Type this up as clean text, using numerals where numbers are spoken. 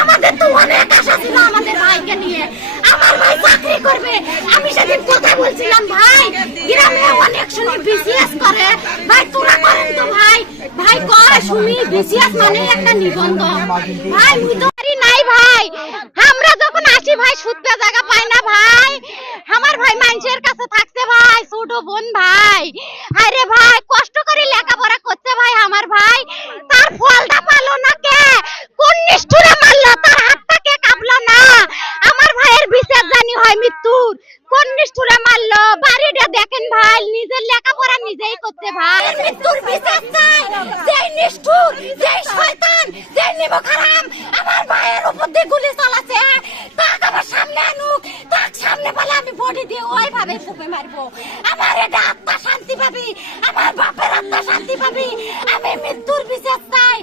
আমাদের তো অনেক আশা ছিল আমাদের ভাইকে নিয়ে। আমার ভাই চাকরি করবে। আমি সেদিন কথা বলছিলাম ভাই গ্রামে অনেক শুনি বিসিএস করে, ভাই তোরা করেন তো ভাই। ভাই কয় শুনি বিসিএস মানে একটা নিবন্ধন। ভাই মুই নাই ভাই, আমরা যখন আসি ভাই সুতপে জায়গা পাই না ভাই। আমার ভাই মানুষের কাছে থাকছে ভাই, ছোট বোন ভাই। আরে ভাই কষ্ট করে লেখাপড়া করছে ভাই আমার ভাই, তার ফলটা পালো না কে? কোন নিষ্ঠুরে মারলো? তার হাতটা কে কাঁপলো না? আমার ভাইয়ের বিচার জানি হয় মৃত্যুর। কোন নিষ্ঠুরে মারলো? বাড়িটা দেখেন ভাই, নিজের লেখাপড়া নিজেই করতে ভাই। মৃত্যুর বিচার চাই। যেই নিষ্ঠুর, যেই শয়তান, যেই নিমকহারাম আমার ভাইয়ের উপর দিয়ে গুলি চালাচ্ছে, তাকে আমার সামনে আনুক। তার সামনে বলে আমি বডি দিয়ে ওইভাবে ফুপে মারবো। আমার এটা আত্মা শান্তি পাবি, আমার বাপের আত্মা শান্তি পাবি। আমি মৃত্যুর বিচার চাই।